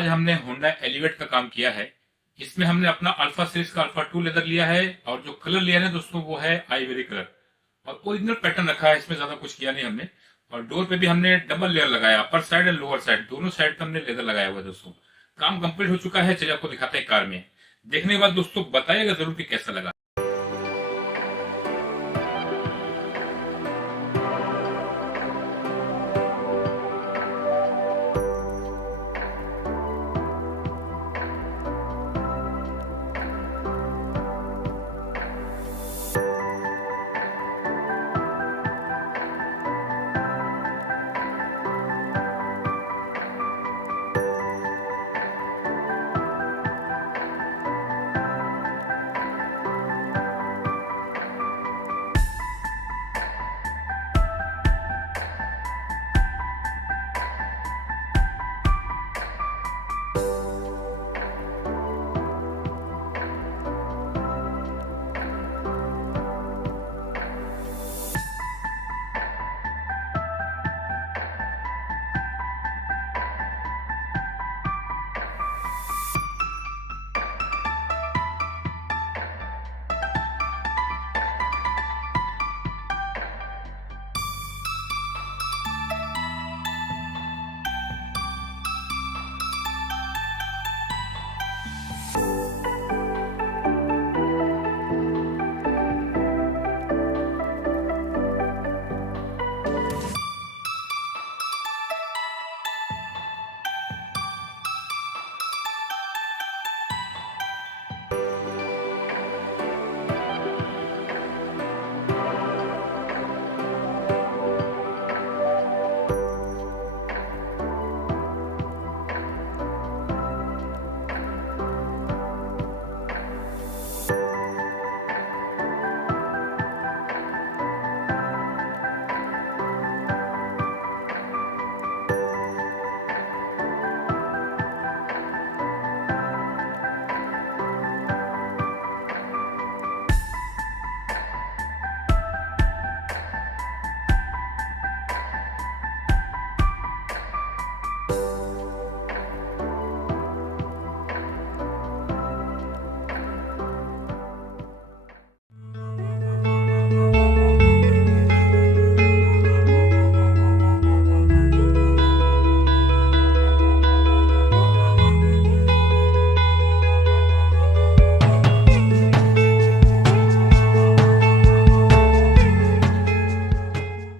आज हमने Honda elevate का काम किया है। इसमें हमने अपना अल्फा सीरीज का अल्फा 2 लेदर लिया है और जो कलर लिया है दोस्तों वो है आइवरी कलर और ओरिजिनल पैटर्न रखा है। इसमें ज्यादा कुछ किया नहीं हमने। और डोर पे भी हमने डबल लेयर लगाया, अपर साइड और लोअर साइड दोनों साइड पे हमने लेदर लगाया हुआ है दोस्तों। काम कंप्लीट हो चुका है। चलिए आपको दिखाते हैं कार में। देखने के बाद दोस्तों बताइएगा जरूर कि कैसा लगा।